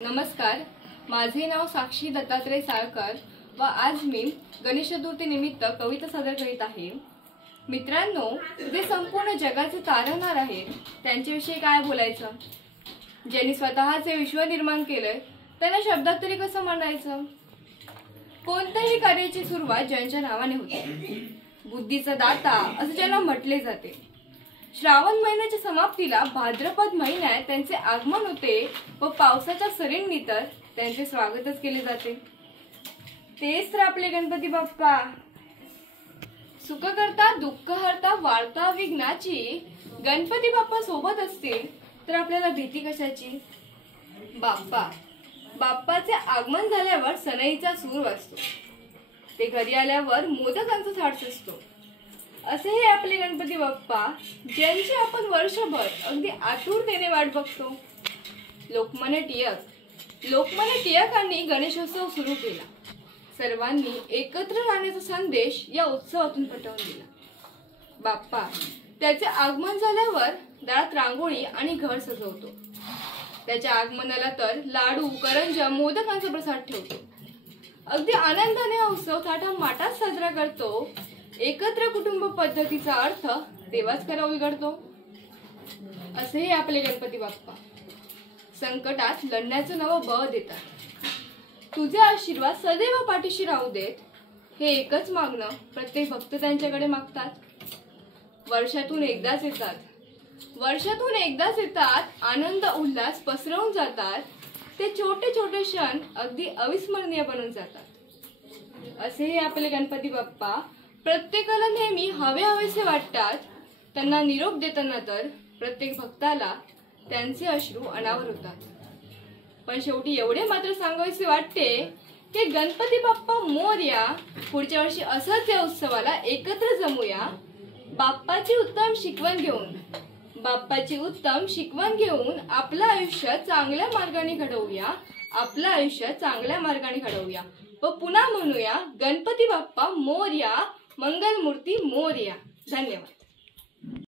नमस्कार, माझे नाव साक्षी दत्तात्रय साळकर व आज मी गणेश चतुर्थी निमित्त कविता सादर करीत आहे। मित्रांनो, जे संपूर्ण जगाचे तारणहार आहेत त्यांच्याविषयी काय बोलायचं। ज्यांनी स्वतःचे विश्व निर्माण केलंय त्यांना शब्दात तरी कसं मांडायचं। कोणत्याही कार्याची सुरुवात ज्यांच्या नावाने होते, बुद्धीचा दाता असं ज्यांना म्हटले जाते। श्रावण महिन्याच्या समाप्तीला भाद्रपद महिन्यात त्यांचे आगमन होते व पावसाच्या सरींनी तर त्यांचे स्वागतच केले जाते। तेच तर आपले गणपती बाप्पा। सुख करता दुःख हरता वार्ता विघ्नाची गणपती बाप्पा सोबत असतील तर आपल्याला भीती कशाची। बाप्पाचे आगमन झाल्यावर सनईचा सूर वाजतो, ते घरी आल्यावर मोदकांचा थाट असतो। असे हे आपले गणपती बाप्पा, ज्यांची आपण वर्षभर अगदी आतुरतेने वाट बघतो। लोकमान्य टिळकांनी गणेशोत्सव सुरू केला। सर्वांनी एकत्र राहण्याचा संदेश या उत्सवातून पटवून दिला। बाप्पा त्याचे आगमन झाल्यावर दारात रांगोळी आणि घर सजवतो। त्याच्या आगमनाला तर लाडू, करंजा, मोदकांचा प्रसाद ठेवतो। अगदी आनंदाने हा उत्सव थाटामाटात साजरा करतो। एकत्र कुटुंब पद्धतीचा अर्थ तेव्हाच खरा उलगडतो। असे हे आपले गणपती बाप्पा, संकटात लढण्याचं नवं बळ देतात। तुझे आशीर्वाद सदैव पाठीशी राहू देत, हे एकच मागणं प्रत्येक भक्त त्यांच्याकडे मागतात। वर्षातून एकदाच येतात, आनंद उल्हास पसरवून जातात। ते छोटे छोटे क्षण अगदी अविस्मरणीय बनून जातात। असे हे आपले गणपती बाप्पा प्रत्येकाला नेहमी हवेसे वाटतात। त्यांना निरोप देताना तर प्रत्येक भक्ताला त्यांचे अश्रू अनावर होतात। पण शेवटी एवढे मात्र सांगायचे वाटते की गणपती बाप्पा मोरया। पुढच्या वर्षी असंच या उत्सवाला एकत्र जमूया। बाप्पाची उत्तम शिकवण घेऊन आपलं आयुष्य चांगल्या मार्गाने घडवूया व पुन्हा म्हणूया गणपती बाप्पा मोरया, मंगलमूर्ती मोरया। धन्यवाद।